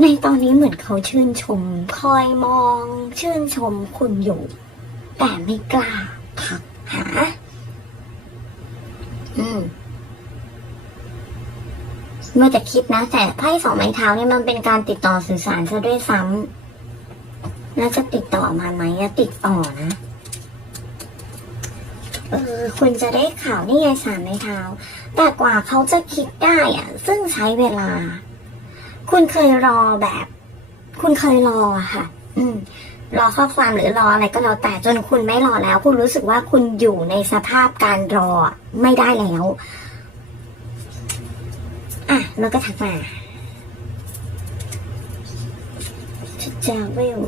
ในตอนนี้เหมือนเขาชื่นชม คอยมอง ชื่นชมคุณอยู่ แต่ไม่กล้าทักหา อืมเมื่อจะคิดนะ แต่ไพ่สองไม้เท้าเนี่ยมันเป็นการติดต่อสื่อสารซะด้วยซ้ำแล้วจะติดต่อมาไหมอะติดต่อนะเออคุณจะได้ข่าวนี่ไงสามไม้เท้า แต่กว่าเขาจะคิดได้อะซึ่งใช้เวลา คุณเคยรอแบบ คุณเคยรออะค่ะ อืม รอข้อความหรือรออะไรก็แล้วแต่จนคุณไม่รอแล้ว คุณรู้สึกว่าคุณอยู่ในสภาพการรอไม่ได้แล้วอะแล้วก็ทักมาจะเวล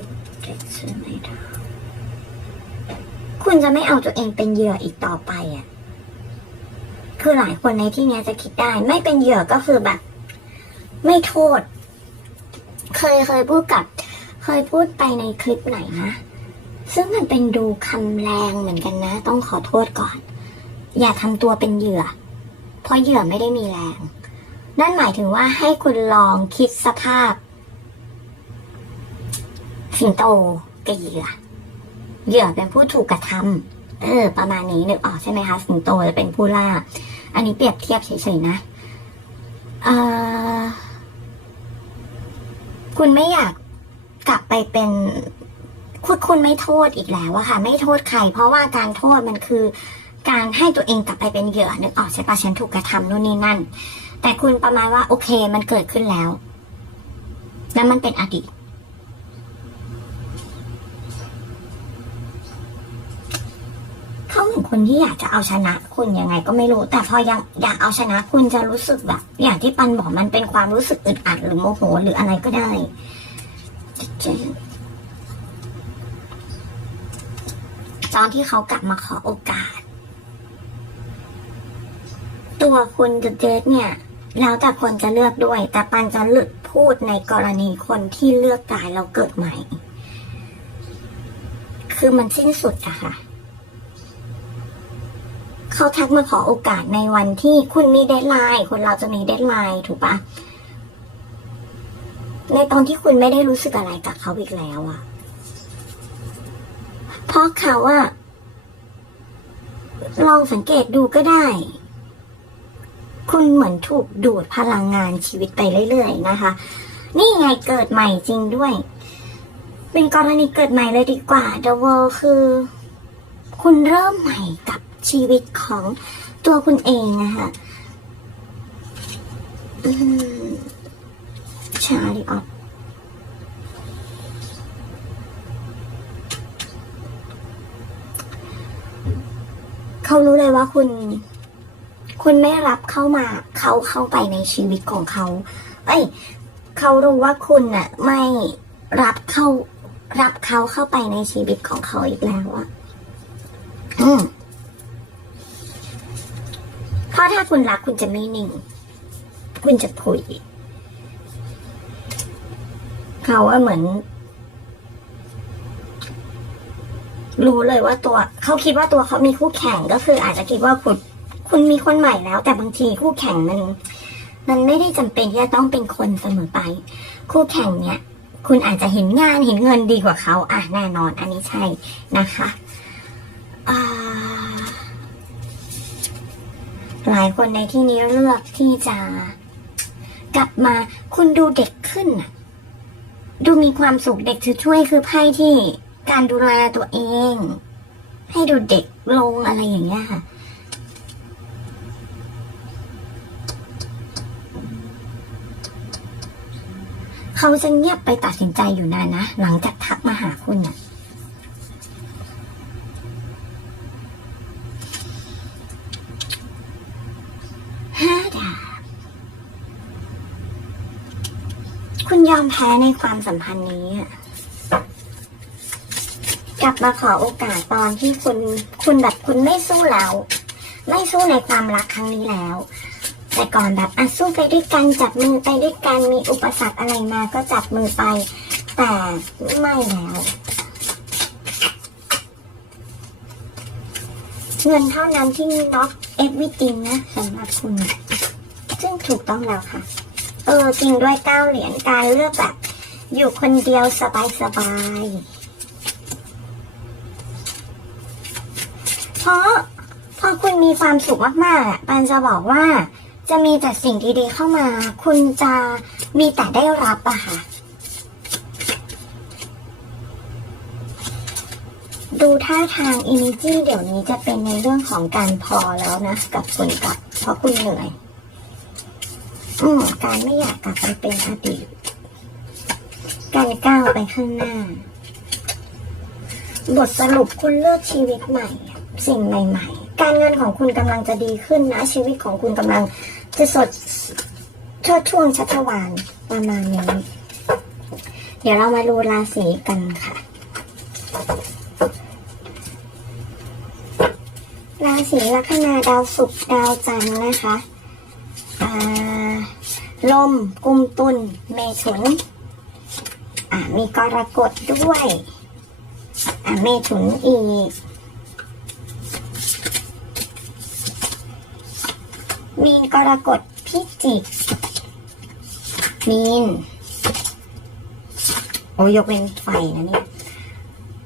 เด็กใช่ไหมคะคุณจะไม่เอาตัวเองเป็นเหยื่ออีกต่อไปอะคือหลายคนในที่นี้จะคิดได้ ไม่เป็นเหยื่อก็คือแบบ ไม่โทษ เคยเคยพูดกับ เคยพูดไปในคลิปไหนนะ ซึ่งมันเป็นดูคำแรงเหมือนกันนะ ต้องขอโทษก่อน อย่าทำตัวเป็นเหยื่อ เพราะเหยื่อไม่ได้มีแรง นั่นหมายถึงว่าให้คุณลองคิดสภาพ สิงโตกับเหยื่อ เหยื่อเป็นผู้ถูกกระทำเออ ประมาณนี้นึกออกใช่ไหมคะ สิงโตจะเป็นผู้ล่า อันนี้เปรียบเทียบเฉยๆนะเอ่อ คุณไม่อยากกลับไปเป็นคุณคุณไม่โทษอีกแล้วอะค่ะ ไม่โทษใคร เพราะว่าการโทษมันคือ การให้ตัวเองกลับไปเป็นเหยื่อนึกออกใช่ปะฉันถูกกระทำนู่นนี่นั่น แต่คุณประมาณว่าโอเคมันเกิดขึ้นแล้ว แล้วมันเป็นอดีต เขาเหมือน คนที่อยากจะเอาชนะคุณยังไงก็ไม่รู้ แต่พอยังอยากเอาชนะคุณจะรู้สึกแบบ อย่างที่ปันบอกมันเป็นความรู้สึกอึดอัดหรือโมโหหรืออะไรก็ได้ตอนที่เขากลับมาขอโอกาส ตัวคุณจะเจสเนี่ย แล้วแต่คนจะเลือกด้วย แต่ปันจะลือกพูดในกรณีคนที่เลือกตายแล้วเกิดใหม่ คือมันสิ้นสุดอะค่ะ เขาทักมาขอโอกาสในวันที่คุณมีเดทไลน์คนเราจะมีเดทไลน์ถูกปะในตอนที่คุณไม่ได้รู้สึกอะไรกับเขาอีกแล้วอะเพราะเขาอะลองสังเกตดูก็ได้ คุณเหมือนถูกดูดพลังงานชีวิตไปเรื่อยๆนะคะ นี่ไงเกิดใหม่จริงด้วย เป็นกรณีเกิดใหม่เลยดีกว่า The World คือ คุณเริ่มใหม่กับ ชีวิตของตัวคุณเองนะคะชาลิออตเขารู้เลยว่าคุณ คุณไม่รับเข้ามา เขาเข้าไปในชีวิตของเขา เอ้ย เขารู้ว่าคุณน่ะ ไม่รับเข้า รับเขาเข้าไปในชีวิตของเขาอีกแล้วอะอืม ราะถ้าคุณรักคุณจะไม่นิ่ง คุณจะคุย เขาว่าเหมือน รู้เลยว่าตัว เขาคิดว่าตัวเขามีคู่แข่งก็คืออาจจะคิดว่าคุณคุณมีคนใหม่แล้ว แต่บางทีคู่แข่งมัน มันไม่ได้จำเป็นที่จะต้องเป็นคนเสมอไป คู่แข่งเนี่ย คุณอาจจะเห็นงานเห็นเงินดีกว่าเขาอะแน่นอน อันนี้ใช่นะคะอ่า หลายคนในที่นี้เลือกที่จะกลับมาคุณดูเด็กขึ้นดูมีความสุขเด็กจะช่วยคือไพ่ที่การดูแลตัวเอง ให้ดูเด็กลงอะไรอย่างเงี้ยค่ะเขาจะเงียบไปตัดสินใจอยู่นานนะ หลังจากทักมาหาคุณน่ะาดาบคุณ ยอมแพ้ในความสัมพันธ์นี้อะกลับมาขอโอกาสตอนที่คุณคุณแบบคุณไม่สู้แล้ว ไม่สู้ในความรักครั้งนี้แล้ว แต่ก่อนแบบอะสู้ไปด้วยกันจับมือไปด้วยกันมีอุปสรรคอะไรมาก็จับมือไป แต่ไม่แล้วเงินเท่านั้นที่น็อกเอฟวิติงนะสำหรับคุณ ซึ่งถูกต้องแล้วค่ะ เออจริงด้วยเก้าเหรียญการเลือกแบบ อยู่คนเดียวสบายสบายเพราะพอคุณมีความสุขมากๆอะปันจะบอกว่าจะมีแต่สิ่งดีๆเข้ามา คุณจะมีแต่ได้รับอะค่ะ ดูท่าทางอินิจี้เดี๋ยวนี้จะเป็นในเรื่องของการพอแล้วนะ กับคุณกับเพราะคุณเหนื่อย อืมการไม่อยากกลับไปเป็นอดีต การก้าวไปข้างหน้า บทสรุปคุณเลือกชีวิตใหม่ สิ่งใหม่ ๆ การเงินของคุณกำลังจะดีขึ้นนะ ชีวิตของคุณกำลังจะสดชดช่วงชัชวานประมาณนี้ เดี๋ยวเรามาดูราศีกันค่ะ ราศีลัคนาดาวศุกร์ดาวจันทร์นะคะ ลม กุมตุลเมถุน มีกรกฎด้วยอ่าเมถุนอีก มีนกรกฎพิจิก มีน โอ้ยกเว้นไฟนะเนี่ย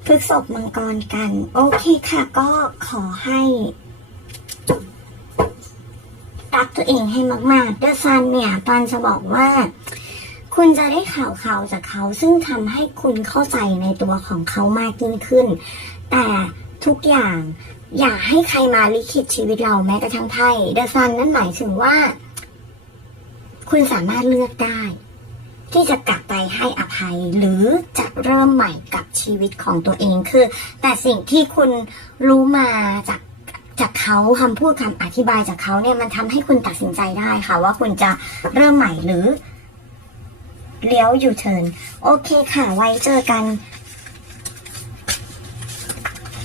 พฤกษบมังกรกัน โอเคค่ะก็ขอให้ รักตัวเองให้มากๆเดอะซันเนี่ยตอนจะบอกว่า คุณจะได้ข่าวข่าวจากเขา ซึ่งทำให้คุณเข้าใจในตัวของเขามากยิ่งขึ้น แต่ทุกอย่างอย่าให้ใครมาลิขิตชีวิตเราแม้กระทั่งไพ่เดอะซันนั่นหมายถึงว่า คุณสามารถเลือกได้ ที่จะกลับไปให้อภัยหรือจะเริ่มใหม่กับชีวิตของตัวเองคือ แต่สิ่งที่คุณรู้มาจาก จากเขาคำพูดคำอธิบายจากเขาเนี่ยมันทำให้คุณตัดสินใจได้ค่ะ ว่าคุณจะเริ่มใหม่หรือเลี้ยวยูเทิร์นโอเคค่ะ ไว้เจอกัน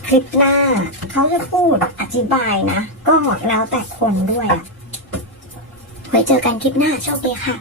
คลิปหน้า เขาจะพูดอธิบายนะ ก็แล้วแต่คนด้วยไว้เจอกันคลิปหน้าโชคดีค่ะ